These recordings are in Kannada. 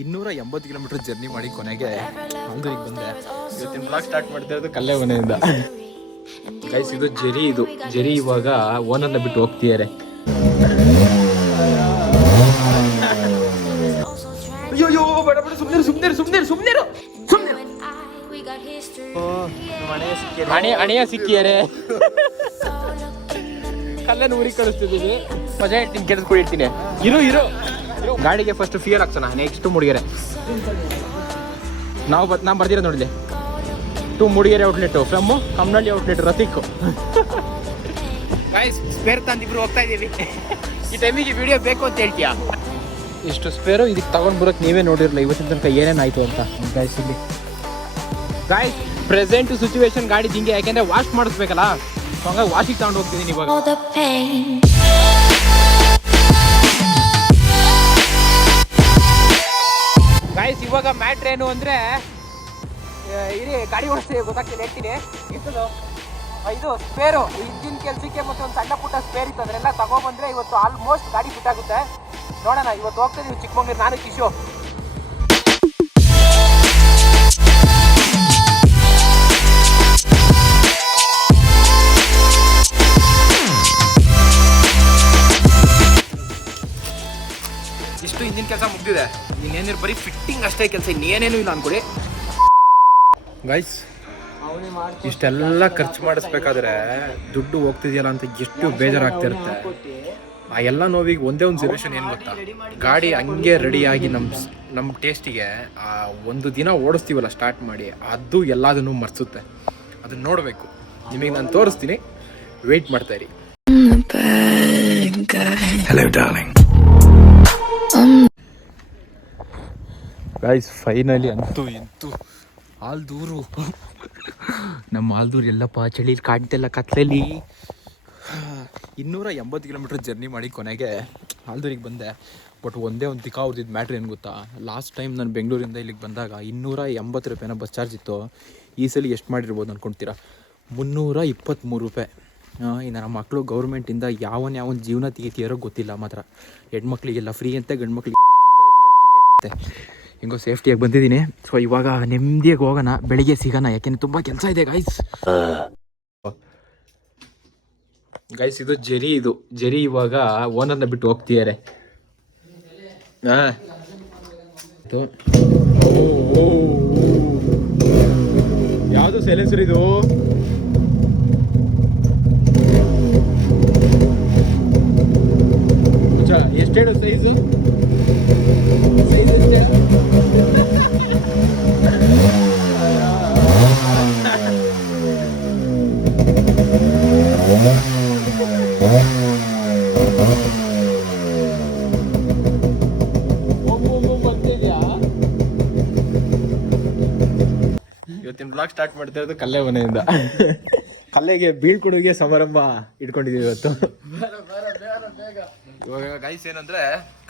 ಇನ್ನೂರ ಎಂಬತ್ತು ಕಿಲೋಮೀಟರ್ ಜರ್ನಿ ಮಾಡಿ ಕೊನೆಗೆ ಮಂಗ್ಳೂರಿಗೆ ಬಂದೆ. ಇವತ್ತಿನ ಬ್ಲಾಗ್ ಸ್ಟಾರ್ಟ್ ಮಾಡ್ತಾ ಇರೋದು ಕಲ್ಲೇ ಮನೆಯಿಂದ. ಗೈಸ್ ಇದು ಜರಿ ಇದು. ಜರಿ ಇವಾಗ ಓನರ್ನ ಬಿಟ್ಟು ಹೋಗ್ತಿದ್ದಾರೆ. ಅಯ್ಯೋ ಬೇಡ ಬೇಡ ಸುಮ್ಮನೆ ಸುಮ್ಮನೆ ಸುಮ್ಮನೆ ಸುಮ್ಮನೆ ಸುಮ್ಮನೆ ಹಣೆ ಹಣೆಯ ಸಿಕ್ಕಿಯರೆ. ಕಲ್ಲನ್ನು ಊರಿಗೆ ಕಳಿಸ್ತಿದ್ದೀವಿ. ಮಜಾ ಇಡ್ತೀನಿ ಕೆರೆದು ಇಡ್ತೀನಿ ಇರು ಇರು. ಗಾಡಿಗೆ ಫಸ್ಟ್ ಫಿಯರ್ ಹಾಕ್ಸೋಣ ನೆಕ್ಸ್ಟ್ ಮುಡಿಗೆರೆ. ನಾವು ಬತ್ ನಾವು ಬರ್ದಿರೋದು ನೋಡಿದೆ to Mudigere outlet from Kamnalli outlet Rathik. Guys spare ತಂದಿಬ್ರು ಹೋಗ್ತಾ ಇದೀವಿ ಈ ಟೈಮಿಗೆ ವಿಡಿಯೋ ಬೇಕು ಅಂತ ಹೇಳ್ತೀಯಾ? ಇಷ್ಟು ಸ್ಪೇರು ಇದಕ್ಕೆ ತಗೊಂಡ್ ಬರೋಕ್ ನೀವೇ ನೋಡಿರಲ್ಲ ಇವತ್ತಿನ ತನಕ ಏನೇನಾಯ್ತು ಅಂತ ಗಾಯ್ಸ್ ಇಲ್ಲಿ. ಗಾಯ್ಸ್ ಪ್ರೆಸೆಂಟ್ ಸಿಚುವೇಶನ್ ಗಾಡಿ ಹಿಂಗೆ ಯಾಕೆಂದ್ರೆ ವಾಶ್ ಮಾಡಿಸ್ಬೇಕಲ್ಲ? ಹಂಗಾಗಿ ವಾಶಿಗೆ ತಗೊಂಡು ಹೋಗ್ತಿದ್ದೀನಿ ಇವಾಗ. ಇವಾಗ ಮ್ಯಾಟ್ರ್ ಏನು ಅಂದ್ರೆ ಇರಿ, ಗಾಡಿ ಓಡಿಸ್ತೀವಿ ಗೊತ್ತಾಗ್ತಿಲ್ಲ ಹೇಳ್ತೀನಿ ಇರ್ತದು ಇದು ಸ್ಪೇರು ಇಂಜಿನ್ ಕೆಲಸಕ್ಕೆ ಮತ್ತೆ ಒಂದು ಸಣ್ಣ ಪುಟ್ಟ ಸ್ಪೇರ್ ಇತ್ತು. ಅದನ್ನೆಲ್ಲ ತಗೊಂಡ್ಬಂದ್ರೆ ಇವತ್ತು ಆಲ್ಮೋಸ್ಟ್ ಗಾಡಿ ಫಿಟ್ ನೋಡೋಣ, ಇವತ್ತು ಹೋಗ್ತಾ ಇದೀವಿ ಚಿಕ್ಕಮಂಗ್ಳೂರು. ನಾನು ಕಿಶೋ. ಇಷ್ಟು ಇಂಜಿನ್ ಕೆಲಸ ಮುಗ್ದಿದೆ. ಇನ್ನೇನಿರು ಬರೀ ಫಿಟ್ಟಿಂಗ್ ಅಷ್ಟೇ ಕೆಲಸ ಇನ್ನೇನೇನು ಇಲ್ಲ ಅನ್ಕೊಡಿ ಗೈಸ್ ಇಷ್ಟೆಲ್ಲ ಖರ್ಚು ಮಾಡಿಸ್ಬೇಕಾದ್ರೆ ದುಡ್ಡು ಹೋಗ್ತಿದೆಯಲ್ಲ ಅಂತ ಎಷ್ಟು ಬೇಜಾರಾಗ್ತಿರುತ್ತೆ. ಆ ಎಲ್ಲ ನೋವಿಗೆ ಒಂದೇ ಒಂದು ಸೊಲ್ಯೂಷನ್ ಏನು ಗೊತ್ತಾ? ಗಾಡಿ ಹಂಗೆ ರೆಡಿಯಾಗಿ ನಮ್ಮ ನಮ್ಮ ಟೇಸ್ಟಿಗೆ ಆ ಒಂದು ದಿನ ಓಡಿಸ್ತೀವಲ್ಲ ಸ್ಟಾರ್ಟ್ ಮಾಡಿ ಅದು ಎಲ್ಲದನ್ನು ಮರ್ಸುತ್ತೆ. ಅದನ್ನ ನೋಡಬೇಕು. ನಿಮಗೆ ನಾನು ತೋರಿಸ್ತೀನಿ. ವೆಯ್ಟ್ ಮಾಡ್ತಾ ಇರಿ. ಗೈಸ್ ಫೈನಲಿ ಅಂತೂ ಇಂತೂ. ಆಲ್ದೂರು ನಮ್ಮ ಆಲ್ದೂರು ಎಲ್ಲಪ್ಪ ಚಳಿ ಕಾಡ್ತೆಲ್ಲ ಕತ್ಲಲ್ಲಿ. ಇನ್ನೂರ ಎಂಬತ್ತು ಕಿಲೋಮೀಟರ್ ಜರ್ನಿ ಮಾಡಿ ಕೊನೆಗೆ ಆಲ್ದೂರಿಗೆ ಬಂದೆ. ಬಟ್ ಒಂದೇ ಒಂದು ತಿಕ್ಕ ಅವ್ರದ್ದು ಮ್ಯಾಟ್ರ್ ಏನು ಗೊತ್ತಾ? ಲಾಸ್ಟ್ ಟೈಮ್ ನಾನು ಬೆಂಗಳೂರಿಂದ ಇಲ್ಲಿಗೆ ಬಂದಾಗ ಇನ್ನೂರ ಎಂಬತ್ತು ರೂಪಾಯಿನ ಬಸ್ ಚಾರ್ಜ್ ಇತ್ತು. ಈ ಸಲ ಎಷ್ಟು ಮಾಡಿರ್ಬೋದು ಅಂದ್ಕೊಳ್ತೀರಾ ಮುನ್ನೂರ ಇಪ್ಪತ್ತ್ಮೂರು ರೂಪಾಯಿ. ಇನ್ನು ನಮ್ಮ ಮಕ್ಕಳು ಗೌರ್ಮೆಂಟಿಂದ ಯಾವನ್ ಯಾವ ಜೀವನ ತೆಗಿತೀಯಾರೋ ಗೊತ್ತಿಲ್ಲ ಮಾತ್ರ. ಹೆಣ್ಮಕ್ಳಿಗೆಲ್ಲ ಫ್ರೀ ಅಂತ ಗಂಡು ಮಕ್ಳಿಗೆ ಅಂತೆ ಹಿಂಗೋ ಸೇಫ್ಟಿಯಾಗಿ ಬಂದಿದ್ದೀನಿ. ಸೊ ಇವಾಗ ನೆಮ್ಮದಿಯಾಗಿ ಹೋಗೋಣ. ಬೆಳಿಗ್ಗೆ ಸಿಗೋಣ. ಯಾಕೆಂದ್ರೆ ತುಂಬ ಕೆಲಸ ಇದೆ ಗೈಸ್ ಗೈಸ್ ಇದು ಜೆರಿ ಇದು. ಜೆರಿ ಇವಾಗ ಓನರ್ನ ಬಿಟ್ಟು ಹೋಗ್ತಿದ್ದಾರೆ. ಹಾ. ಯಾವುದು ಸೈಲೆನ್ಸರ್ ಇದು? ಎಷ್ಟು ಸೈಜು ಇವತ್ತಿನ ಬ್ಲಾಗ್ ಸ್ಟಾರ್ಟ್ ಮಾಡ್ತಾ ಇರೋದು ಕಲ್ಲೆ ಮನೆಯಿಂದ. ಕಲ್ಲೆಗೆ ಬೀಳ್ಕೊಡುಗೆ ಸಮಾರಂಭ ಇಟ್ಕೊಂಡಿದೀವಿ ಇವತ್ತು. ಇವಾಗ ಗೈಸ್ ಏನಂದ್ರೆ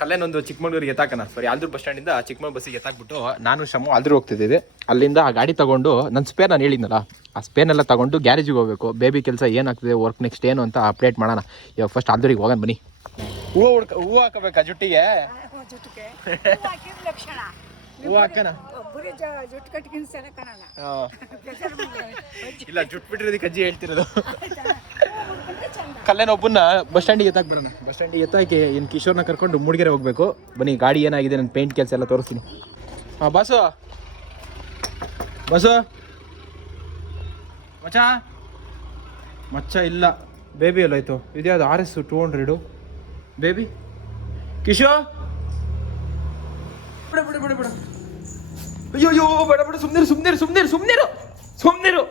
ಕಲ್ಲೇನೊಂದು ಚಿಕ್ಕಮಂಗ್ಳೂರಿಗೆ ಎತ್ತಾಕನ ಸಾರಿ ಆಲ್ದೂರು ಬಸ್ ಸ್ಟ್ಯಾಂಡಿಂದ ಚಿಕ್ಕಮಂಗ್ಳೂರು ಬಸ್ಸಿಗೆ ಎತ್ತಾಕ್ಬಿಟ್ಟು ನಾನು ಶಮು ಆಲ್ದೂರು ಹೋಗ್ತಿದ್ದೀವಿ. ಅಲ್ಲಿಂದ ಆ ಗಾಡಿ ತಗೊಂಡು ನನ್ನ ಸ್ಪೇರ್ ನಾನು ಹೇಳಿದ್ನಲ್ಲ ಆ ಸ್ಪೇನೆಲ್ಲ ತಗೊಂಡು ಗ್ಯಾರೇಜಿಗೆ ಹೋಗ್ಬೇಕು. ಬೇಬಿ ಕೆಲಸ ಏನಾಗ್ತದೆ ವರ್ಕ್ ನೆಕ್ಸ್ಟ್ ಏನು ಅಂತ ಅಪ್ಡೇಟ್ ಮಾಡೋಣ. ಇವಾಗ ಫಸ್ಟ್ ಆಲ್ದೂರಿಗೆ ಹೋಗನ್ ಬನ್ನಿ. ಹೂವು ಹುಡ್ಕ ಹೂವು ಹಾಕಬೇಕಾ ಜುಟ್ಟಿಗೆ? ಹೂವು ಇಲ್ಲ ಜುಟ್ ಬಿಟ್ಟಿರೋದಕ್ಕೆ ಅಜ್ಜಿ ಹೇಳ್ತಿರೋದು. ಕಲ್ಲೇನ ಒಬ್ಬನ ಬಸ್ ಸ್ಟ್ಯಾಂಡಿಗೆ ಎತ್ತಾಕ್ ಬಿಡೋಣ ಬಸ್ ಸ್ಟ್ಯಾಂಡಿಗೆ ಎತ್ತಾಕಿ ಇನ್ನು ಕಿಶೋರ್ನ ಕರ್ಕೊಂಡು ಮೂಡಿಗೆರೆ ಹೋಗ್ಬೇಕು. ಬನ್ನಿ, ಗಾಡಿ ಏನಾಗಿದೆ ನನ್ನ ಪೇಂಟ್ ಕೆಲಸ ಎಲ್ಲ ತೋರಿಸ್ತೀನಿ. ಹಾಂ ಬಸ್ಸು ಬಸ್ಸು ಮಚ್ಚ. ಮಚ್ಚ ಇಲ್ಲ. ಬೇಬಿ ಎಲ್ಲಾಯ್ತು ಇದ್ಯಾವುದು R S two hundred baby Kishor. ಬಿಡ ಬಿಡ ಬಿಡ ಬಿಡ. ಅಯ್ಯೋ ಬೇಡ, ಬಿಡು. ಸುಮ್ಮನಿರು ಸುಮ್ಮನಿರು ಸುಮ್ಮನಿರು ಸುಮ್ಮನಿರು ಸುಮ್ಮನಿರು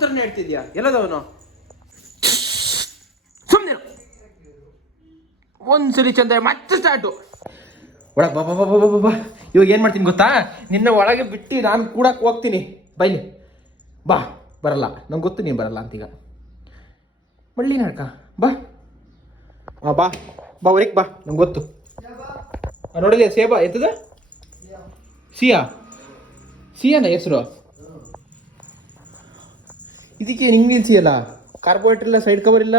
ಥರನೇ ಹೇಳ್ತಿದ್ಯಾ? ಎಲ್ಲದವನು? ಸುಮ್ಮನೆ ಒಂದ್ಸಲಿ ಚಂದ, ಮತ್ತೆ ಸ್ಟಾರ್ಟು ಒಳ ಬಾ ಬಾ ಬಾ ಬಾ ಬಾ ಬಾ. ಇವಾಗ ಏನು ಮಾಡ್ತೀನಿ ಗೊತ್ತಾ? ನಿನ್ನ ಒಳಗೆ ಬಿಟ್ಟು ನಾನು ಕೂಡಕ್ಕೆ ಹೋಗ್ತೀನಿ. ಬೈಲಿ. ಬಾ, ಬರಲ್ಲ. ನಂಗೆ ಗೊತ್ತು ನೀನು ಬರಲ್ಲ ಅಂತೀಗ. ಮಳ್ಳಿ ನಡ್ಕ. ಬಾ. ಹಾಂ ಬಾ. ಬಾ ಹೊರಗೆ ಬಾ. ನಂಗೆ ಗೊತ್ತು. ನೋಡಿದೆ ಸೇಬಾ ಎತ್ತದ ಸಿಯಾ. ಸಿಯಾನ ಹೆಸರು? ಇದಕ್ಕೆ ಹಿಂಗೆ ನಿಲ್ಸಿಯಲ್ಲ? ಕಾರ್ಬೋರೇಟರ್ ಇಲ್ಲ ಸೈಡ್ ಕವರ್ ಇಲ್ಲ?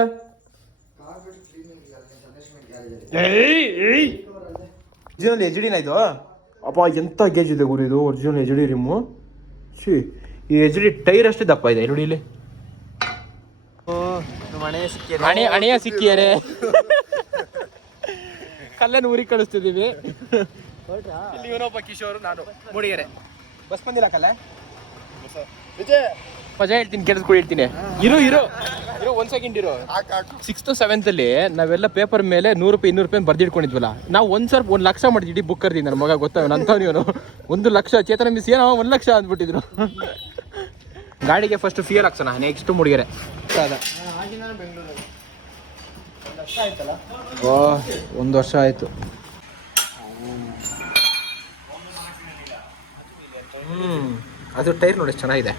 ಏಯ್ ಏಯ್. ಒರಿಜಿನಲ್ ಎಚ್ ಡಿನ ಇದು? ಅಪ್ಪ ಎಂಥ ಗೇಜ್ ಇದೆ ಗುರು ಇದು? ಒರಿಜಿನಲ್ ಎಚ್ ಡಿ ರಿಮ್ಮು ಶಿ ಈ ಎಚ್ ಡಿ ಟೈರ್ ಅಷ್ಟೇ ದಪ್ಪ ಇದೆ ನೋಡಿ ಇಲ್ಲಿ ಅಣೆ ಅಣೆಯ ಸಿಕ್ಕಿಯರೆ. ಕಲ್ಲನ್ನು ಊರಿಗೆ ಕಳಿಸ್ತಿದ್ದೀವಿ. ಇಲ್ಲಿ ಇವನೊಬ್ಬ ಕಿಶೋರ್ ನಾನು ಮೂಡಿಗೆರೆ. ಬಸ್ ಬಂದಿಲ್ಲ ಕಲ್ಲ? ಮಜಾ ಹೇಳ್ತೀನಿ ಕೆಲ್ಸಗಳು ಹೇಳ್ತೀನಿ ಇರು ಇರು. ಇರು ಒಂದ್ ಸೆಕೆಂಡ್ ಇರು. ಸಿಕ್ಸ್ತ್ ಸೆವೆಂತ್ ಅಲ್ಲಿ ನಾವೆಲ್ಲ ಪೇಪರ್ ಮೇಲೆ ನೂರು ರೂಪಾಯಿ ಇನ್ನೂರು ರೂಪಾಯಿ ಬರ್ದಿಟ್ಕೊಂಡಿದ್ವಲ್ಲ ನಾವು ಒಂದ್ ಸ್ವಲ್ಪ ಒಂದ್ ಲಕ್ಷ ಮಾಡಿದ್ವಿ ಬುಕ್ ಕರ್ದಿ ನನ್ನ ಮಗ ಗೊತ್ತಾವ ನಂತವ್ ಇವನು. ಒಂದು ಲಕ್ಷ ಚೇತನ ಮಿಸ್ ಏನೋ ಒಂದ್ ಲಕ್ಷ ಅಂದ್ಬಿಟ್ಟಿದ್ರು. ಗಾಡಿಗೆ ಫಸ್ಟ್ ಫಿಯರ್ ಹಾಕ್ಸೋಣ ನೆಕ್ಸ್ಟ್ ಮುಡಿಗೆರೆ. ಓ ಒಂದು ವರ್ಷ ಆಯ್ತು. ಹ್ಮ್ ಅದು ಟೈರ್ ನೋಡಿ ಚೆನ್ನಾಗಿದೆ.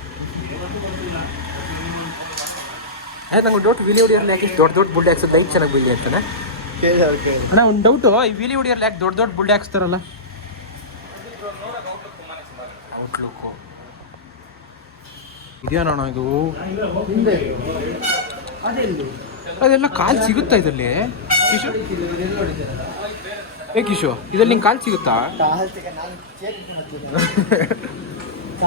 ಆಯ್ತು ನಂಗೆ ಡೌಟ್ ವಿಲಿ ಹೊಡಿಯೋರ್ಲಿ ಯಾಕೆ ದೊಡ್ಡ ದೊಡ್ಡ ಬುಲ್ಡ್ ಹಾಕ್ಸೋದು ಲೈಟ್ ಚೆನ್ನಾಗಿ ಬೀಳಿ ಅಂತಾನೆ. ಅಣ್ಣ ಒಂದು ಡೌಟು ಈ ವಿಲಿ ಹೊಡಿಯೋರ್ಲಿ ಯಾಕೆ ದೊಡ್ಡ ದೊಡ್ಡ ಬುಲ್ಡ್ ಹಾಕ್ಸ್ತಾರಲ್ಲ ಔಟ್ಲುಕ್ಕು ಅಣ್ಣ ಇದು? ಅದೆಲ್ಲ ಕಾಲ್ ಸಿಗುತ್ತಾ ಇದರಲ್ಲಿ? ಕಿಶೋ? ಏ ಕಿಶೋ ಇದರಲ್ಲಿ ನಿಂಗೆ ಕಾಲ್ ಸಿಗುತ್ತಾ?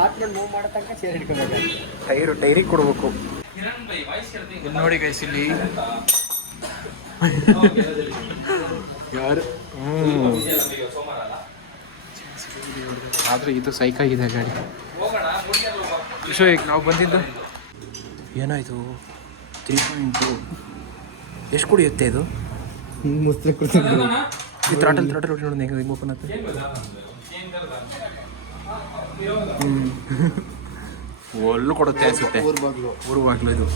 ಟೈರು ಟೈರಿಗೆ ಕೊಡ್ಬೇಕು. ಇಲ್ಲಿ ನೋಡಿ ಗೈಸ್ ಇಲ್ಲಿ. ಯಾರು? ಆದ್ರೆ ಇದು ಸೈಕಾಗಿದೆ ಗಾಡಿ. ಕಿಶೋ ಈಗ ನಾವು ಬಂದಿದ್ದು? ಏನಾಯ್ತು? ತ್ರೀ ಪಾಯಿಂಟು ಎಷ್ಟು ಕುಡಿಯುತ್ತೆ ಇದು? ಈ ತ್ರಾಟಲ್ ತ್ರಾಟಲ್ ನೋಡಿ ಹೆಂಗೆ ಓಪನ್ ಆಗ್ತದೆ ಒಲ್ಲು ಕೊಡುತ್ತೆ ಅನ್ಸುತ್ತೆ. ಊರು ಬಾಗ್ಲು. ಇದು.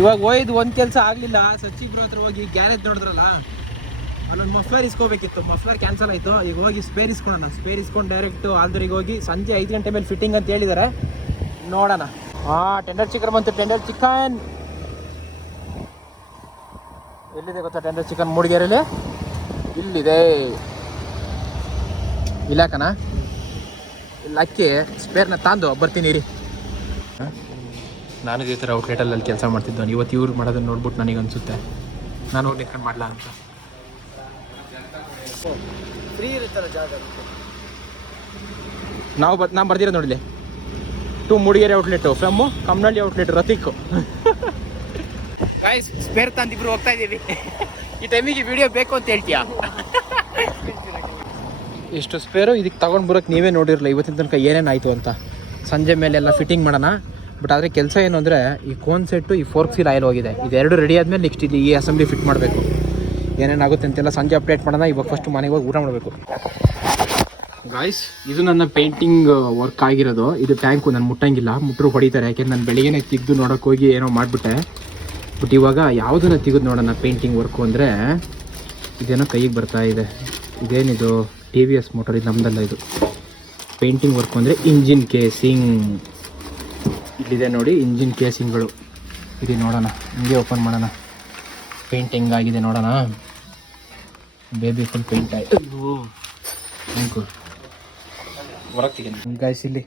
ಇವಾಗ ಹೋಯ್ದು ಒಂದು ಕೆಲಸ ಆಗಲಿಲ್ಲ ಸಚ್ಚಿ ಬ್ರೋ ಹತ್ರ ಹೋಗಿ ಗ್ಯಾರೇಜ್ ನೋಡಿದ್ರಲ್ಲ? ಅಲ್ಲೊಂದು ಮಫ್ಲರ್ ಇಸ್ಕೋಬೇಕಿತ್ತು. ಮಫ್ಲರ್ ಕ್ಯಾನ್ಸಲ್ ಆಯಿತು. ಈಗ ಹೋಗಿ ಸ್ಪೇರ್ ಇಸ್ಕೊಳ್ಳೋಣ ಸ್ಪೇರ್ ಇಸ್ಕೊಂಡು ಡೈರೆಕ್ಟ್ ಆಲ್ದರಿಗೆ ಹೋಗಿ ಸಂಜೆ ಐದು ಗಂಟೆ ಮೇಲೆ ಫಿಟ್ಟಿಂಗ್ ಅಂತ ಹೇಳಿದ್ದಾರೆ ನೋಡೋಣ. ಹಾಂ ಟೆಂಡರ್ ಚಿಕನ್ ಬಂತು. ಟೆಂಡರ್ ಚಿಕನ್ ಎಲ್ಲಿದೆ ಗೊತ್ತಾ ಟೆಂಡರ್ ಚಿಕನ್ ಮೂಡಿಗೆರೆಯಲ್ಲಿ ಇಲ್ಲಿದೆ. ಇಲ್ಲಾಕನ? ಇಲ್ಲಿ ಅಕ್ಕಿ ಸ್ಪೇರ್ನ ತಂದು ಬರ್ತೀನಿ ರೀ ನಾನು ಇದೇ ಥರ ಔಟ್ಲೆಟಲ್ಲಿ ಕೆಲಸ ಮಾಡ್ತಿದ್ದವನು. ಇವತ್ತು ಇವ್ರು ಮಾಡೋದನ್ನ ನೋಡ್ಬಿಟ್ಟು ನನಗೆ ಅನಿಸುತ್ತೆ ನಾನು ಹೋಗಿ ನಿಂತ್ಕೊಂಡು ಮಾಡಲ ಅಂತ. ನಾವು ಬರ್ ನಾನು ಬರ್ದಿರೋದು ನೋಡಲಿ to Mudigere outlet from Kamnalli outlet Rathik. Guys spare ತಂದಿಬ್ರು ಹೋಗ್ತಾ ಇದ್ದೀವಿ. ಈ ಟೈಮಿಗೆ ವಿಡಿಯೋ ಬೇಕು ಅಂತ ಹೇಳ್ತೀಯಾ? ಇಷ್ಟು ಸ್ಪೇರು ಇದಕ್ಕೆ ತಗೊಂಡು ಬರೋಕ್ಕೆ ನೀವೇ ನೋಡಿರಲ್ಲ ಇವತ್ತಿನ ತನಕ ಏನೇನಾಯಿತು ಅಂತ. ಸಂಜೆ ಮೇಲೆ ಎಲ್ಲ ಫಿಟ್ಟಿಂಗ್ ಮಾಡೋಣ. ಬಟ್ ಆದರೆ ಕೆಲಸ ಏನು ಅಂದರೆ, ಈ ಕೋನ್ ಸೆಟ್ಟು ಈ ಫೋರ್ಕ್ ಸೀಲ್ ಆಯಿಲ್ ಹೋಗಿದೆ. ಇದೆರಡು ರೆಡಿ ಆದಮೇಲೆ ನೆಕ್ಸ್ಟ್ ಇಲ್ಲಿ ಈ ಅಸೆಂಬ್ಲಿ ಫಿಟ್ ಮಾಡಬೇಕು. ಏನೇನಾಗುತ್ತೆ ಅಂತೆಲ್ಲ ಸಂಜೆ ಅಪ್ಡೇಟ್ ಮಾಡೋಣ. ಇವಾಗ ಫಸ್ಟ್ ಮನೆಗೆ ಹೋಗಿ ಊಟ ಮಾಡಬೇಕು. ಗಾಯ್ಸ್ ಇದು ನನ್ನ ಪೇಂಟಿಂಗ್ ವರ್ಕ್ ಆಗಿರೋದು. ಇದು ಟ್ಯಾಂಕು ನಾನು ಮುಟ್ಟಂಗಿಲ್ಲ. ಮುಟ್ಟರು ಹೊಡಿತಾರೆ. ಯಾಕೆಂದ್ರೆ ನಾನು ಬೆಳಿಗ್ಗೆನೇ ತೆಗೆದು ನೋಡೋಕೆ ಹೋಗಿ ಏನೋ ಮಾಡಿಬಿಟ್ಟೆ. ಬಟ್ ಇವಾಗ ಯಾವುದನ್ನು ತೆಗೆದು ನೋಡೋಣ ಪೇಂಟಿಂಗ್ ವರ್ಕು ಅಂದರೆ, ಇದೇನೋ ಕೈಗೆ ಬರ್ತಾ ಇದೆ. ಇದೇನಿದು? ಟಿ ವಿ ಎಸ್ ಮೋಟರ್ ಇದು ನಮ್ದಲ್ಲ ಇದು. ಪೇಂಟಿಂಗ್ ವರ್ಕ್ ಅಂದರೆ ಇಂಜಿನ್ ಕೇಸಿಂಗ್ ಇಲ್ಲಿದೆ ನೋಡಿ ಇಂಜಿನ್ ಕೇಸಿಂಗ್ಗಳು ಇದು ನೋಡೋಣ. ಹಿಂಗೆ ಓಪನ್ ಮಾಡೋಣ. ಪೇಂಟಿಂಗ್ ಆಗಿದೆ ನೋಡೋಣ. ಬೇಬಿ ಫುಲ್ ಪೇಂಟ್ ಆಯಿತು. ಹೊರಗ್ತಿಗೆ ಗಾಯ್ಸ್ ಇಲ್ಲಿ.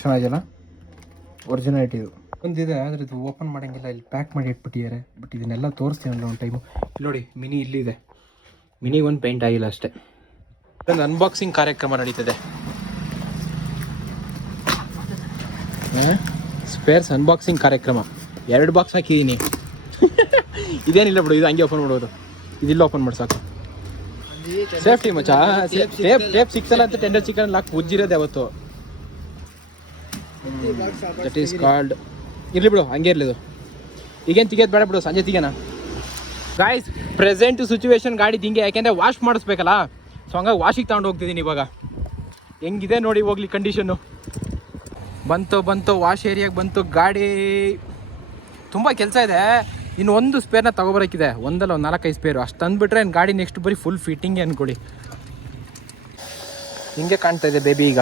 ಚೆನ್ನಾಗಿಲ್ಲ ಒರಿಜಿನಾಲಿಟಿ ಇದು. ಒಂದಿದೆ, ಆದರೆ ಇದು ಓಪನ್ ಮಾಡೋಂಗಿಲ್ಲ. ಇಲ್ಲಿ ಪ್ಯಾಕ್ ಮಾಡಿ ಇಟ್ಬಿಟ್ಟಿದ್ದಾರೆ. ಬಟ್ ಇದನ್ನೆಲ್ಲ ತೋರಿಸ್ತೀನಲ್ಲ ಒಂದು ಟೈಮು ನೋಡಿ ಮಿನಿ ಇಲ್ಲಿದೆ. ಮಿನಿ ಒಂದು ಪೇಂಟ್ ಆಗಿಲ್ಲ ಅಷ್ಟೇ. ಒಂದು ಅನ್ಬಾಕ್ಸಿಂಗ್ ಕಾರ್ಯಕ್ರಮ ನಡೀತದೆ. ಸ್ಪೇರ್ಸ್ ಅನ್ಬಾಕ್ಸಿಂಗ್ ಕಾರ್ಯಕ್ರಮ. ಎರಡು ಬಾಕ್ಸ್ ಹಾಕಿದ್ದೀನಿ ಇದೇನಿಲ್ಲ ಬಿಡು ಇದು ಹಂಗೆ ಓಪನ್ ಮಾಡೋದು. ಇದಿಲ್ಲ ಓಪನ್ ಮಾಡಿ ಸಾಕು. ಸೇಫ್ಟಿ ಮಚ್ಚ ಟೇಪ್ ಟೇಪ್ ಸಿಕ್ತಲ್ಲ ಅಂತ ಟೆಂಡರ್ ಚಿಕನ್ ಲಾಕ್ ಉಜ್ಜಿರೋದು ಯಾವತ್ತು. ದಟ್ ಈಸ್ ಕಾಲ್ಡ್ ಇರ್ಲಿ ಬಿಡು ಹಂಗೆ ಇರ್ಲಿ ಇದು. ಈಗೇನು ತೆಗಿಯೋದು ಬೇಡ ಬಿಡು ಸಂಜೆ ತೆಗಿಯೋಣ. ಗಾಯ್ಸ್ ಪ್ರೆಸೆಂಟ್ ಸಿಚುವೇಶನ್ ಗಾಡಿ ಹಿಂಗೆ, ಯಾಕೆಂದರೆ ವಾಶ್ ಮಾಡಿಸ್ಬೇಕಲ್ಲ? ಸೊ ಹಂಗಾಗಿ ವಾಶಿಗೆ ತಗೊಂಡು ಹೋಗ್ತಿದ್ದೀನಿ ಇವಾಗ. ಹೆಂಗಿದೆ ನೋಡಿ ಹೋಗ್ಲಿ ಕಂಡೀಷನ್ನು ಬಂತು ಬಂತು ವಾಶ್ ಏರಿಯಾಗೆ ಬಂತು ಗಾಡಿ. ತುಂಬ ಕೆಲಸ ಇದೆ. ಇನ್ನು ಒಂದು ಸ್ಪೇರ್ನ ತೊಗೊಬರೋಕ್ಕಿದೆ. ಒಂದಲ್ಲ ಒಂದು ನಾಲ್ಕೈದು ಸ್ಪೇರು ಅಷ್ಟು ತಂದುಬಿಟ್ರೆ ಗಾಡಿ ನೆಕ್ಸ್ಟ್ ಬರೀ ಫುಲ್ ಫಿಟ್ಟಿಂಗ್ ಅಂದ್ಕೊಳ್ಳಿ ಹಿಂಗೆ ಕಾಣ್ತಾ ಇದೆ ಬೇಬಿ ಈಗ.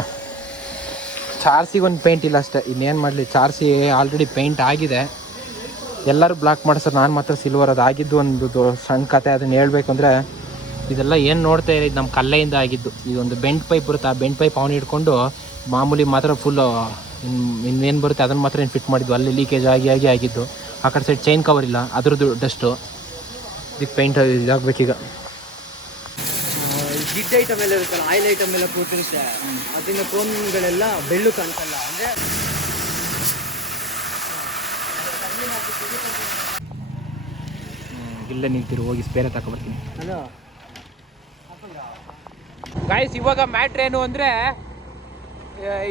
ಚಾರ್ಸಿಗೆ ಒಂದು ಪೇಂಟ್ ಇಲ್ಲ ಅಷ್ಟೇ. ಇನ್ನೇನು ಮಾಡಲಿ? ಚಾರ್ಸಿ ಆಲ್ರೆಡಿ ಪೇಂಟ್ ಆಗಿದೆ. ಎಲ್ಲರೂ ಬ್ಲಾಕ್ ಮಾಡಿಸ್ತಾರೆ ನಾನು ಮಾತ್ರ ಸಿಲ್ವರ್ ಅದು ಆಗಿದ್ದು ಒಂದು ಸಣ್ಣ ಕತೆ ಅದನ್ನು ಹೇಳ್ಬೇಕು ಅಂದರೆ ಇದೆಲ್ಲ ಏನು ನೋಡ್ತಾ ಇರೋ ಇದು ನಮ್ಮ ಕಲ್ಲೆಯಿಂದ ಆಗಿದ್ದು. ಇದೊಂದು ಬೆಂಟ್ ಪೈಪ್ ಬರುತ್ತೆ? ಆ ಬೆಂಟ್ ಪೈಪ್ ಅವನು ಹಿಡ್ಕೊಂಡು ಮಾಮೂಲಿ ಮಾತ್ರ ಫುಲ್ಲು ಇನ್ನೇನು ಬರುತ್ತೆ ಅದನ್ನು ಮಾತ್ರ ಏನು ಫಿಟ್ ಮಾಡಿದ್ದು. ಅಲ್ಲಿ ಲೀಕೇಜ್ ಆಗಿ ಆಗಿ ಆಗಿದ್ದು. ಆ ಕಡೆ ಸೈಡ್ ಚೈನ್ ಕವರ್ ಇಲ್ಲ. ಅದ್ರದ್ದು ಡಸ್ಟು ಇದಕ್ಕೆ ಪೇಂಟ್ ಇದಾಗಬೇಕೀಗ. ಜಿಡ್ ಐಟಮ್ ಎಲ್ಲ ಇರುತ್ತಲ್ಲ ಆಯಿಲ್ ಐಟಮ್ ಎಲ್ಲ ಕೂತಿರುತ್ತೆ ಅದರಿಂದ ಕ್ರೋಮ್ಗಳೆಲ್ಲ ಬೆಳ್ಳು ಕಾಣಿಸಲ್ಲ ಅಂದರೆ ಇಲ್ಲೇ ನಿಂತಿರು, ಹೋಗಿ ಸ್ಪೇರ ತಗೊಬರ್ತೀನಿ ಗಾಯ್ಸ್ ಇವಾಗ ಮ್ಯಾಟ್ರ್ ಏನು ಅಂದ್ರೆ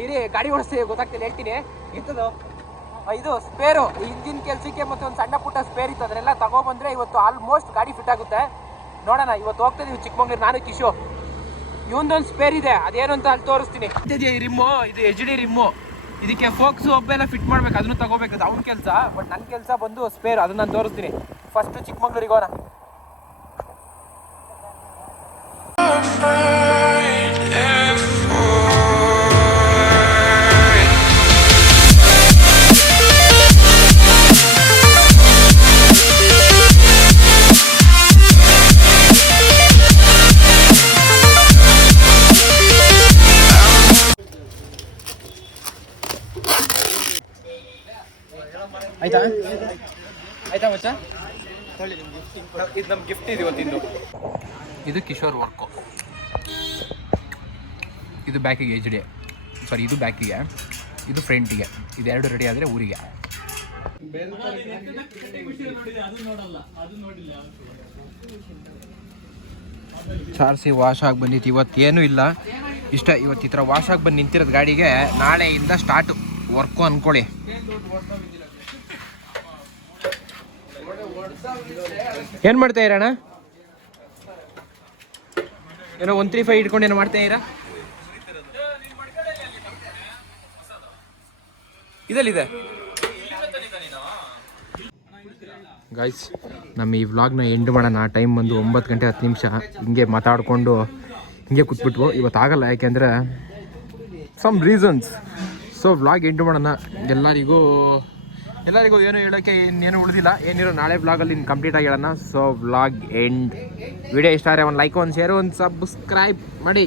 ಇರಿ, ಗಾಡಿ ಓಡಿಸ್ತೀವಿ, ಗೊತ್ತಾಗ್ತಿಲ್ಲ, ಹೇಳ್ತೀನಿ. ಇತ್ತದು ಇದು ಸ್ಪೇರು ಇಂಜಿನ್ ಕೆಲ್ಸಕ್ಕೆ ಮತ್ತೆ ಒಂದು ಸಣ್ಣ ಪುಟ್ಟ ಸ್ಪೇರ್ ಇತ್ತು, ಅದನ್ನೆಲ್ಲ ತಗೊಬಂದ್ರೆ ಇವತ್ತು ಆಲ್ಮೋಸ್ಟ್ ಗಾಡಿ ಫಿಟ್ ಆಗುತ್ತೆ. ನೋಡೋಣ, ಇವತ್ತು ಹೋಗ್ತಾ ಇದೀವಿ ಚಿಕ್ಕಮಂಗ್ಳೂರು, ನಾನು ಕಿಶು. ಇವೊಂದೊಂದು ಸ್ಪೇರ್ ಇದೆ, ಅದೇನು ಅಂತ ಅಲ್ಲಿ ತೋರಿಸ್ತೀನಿ. ಈ ರಿಮ್ಮು, ಇದು ಎಚ್ ಡಿ ರಿಮ್ಮು. ಇದಕ್ಕೆ ಫೋಕ್ಸು ಒಬ್ಬೆಲ್ಲ ಫಿಟ್ ಮಾಡ್ಬೇಕು, ಅದನ್ನು ತಗೋಬೇಕು. ಅದು ಅವ್ನ ಕೆಲಸ ಬಟ್ ನನ್ನ ಕೆಲಸ ಬಂದು ಸ್ಪೇರ್ ಅದನ್ನ ನಾನು ತೋರಿಸ್ತೀನಿ. ಫಸ್ಟ್ ಚಿಕ್ಕಮಂಗ್ಳೂರಿಗೆ ಹೋಗೋಣ. ಇದು ಕಿಶೋರ್ ವರ್ಕು. ಇದು ಬ್ಯಾಕಿಗೆ ಎಚ್ ಡಿ ಸಾರಿ ಇದು ಬ್ಯಾಕಿಗೆ. ಇದು ಫ್ರಂಟಿಗೆ. ಇದೆರಡು ರೆಡಿ ಆದರೆ ಊರಿಗೆ. ಚಾರ್ಸಿ ವಾಶ್ ಆಗಿ ಬಂದಿತ್ತು. ಇವತ್ತೇನು ಇಲ್ಲ. ಇಷ್ಟ, ಇವತ್ತು ಈ ಥರ ವಾಶ್ ಆಗಿ ಬಂದು ನಿಂತಿರೋದು ಗಾಡಿಗೆ ನಾಳೆಯಿಂದ ಸ್ಟಾರ್ಟು ವರ್ಕು ಅಂದ್ಕೊಳ್ಳಿ ಏನು ಮಾಡ್ತಾ ಇರೋಣ ಏನೋ ಒನ್ ತ್ರೀ ಫೈವ್ ಇಟ್ಕೊಂಡು ಏನು ಮಾಡ್ತಾ ಇರಾ ಇದಲ್ಲಿದೆ? ಗಾಯ್ಸ್ ನಮ್ಮ ಈ ವ್ಲಾಗ್ನ ಎಂಡ್ ಮಾಡೋಣ. ಟೈಮ್ ಬಂದು ಒಂಬತ್ತು ಗಂಟೆ ಹತ್ತು ನಿಮಿಷ. ಹಿಂಗೆ ಮಾತಾಡಿಕೊಂಡು ಹಿಂಗೆ ಕೂತ್ಬಿಟ್ವು. ಇವತ್ತು ಆಗಲ್ಲ, ಯಾಕೆಂದರೆ some reasons so vlog end ಮಾಡೋಣ. ಎಲ್ಲರಿಗೂ ಎಲ್ಲರಿಗೂ ಏನು ಹೇಳೋಕ್ಕೆ ಇನ್ನೇನು ಉಳಿದಿಲ್ಲ. ಏನಿರೋ ನಾಳೆ ವ್ಲಾಗಲ್ಲಿ ಕಂಪ್ಲೀಟ್ ಆಗಿ ಹೇಳೋಣ. ಸೊ ಬ್ಲಾಗ್ ಎಂಡ್ ವಿಡಿಯೋ ಇಷ್ಟ ಆದರೆ ಒಂದು ಲೈಕ್ ಒಂದು ಶೇರ್ ಒಂದು ಸಬ್ಸ್ಕ್ರೈಬ್ ಮಾಡಿ.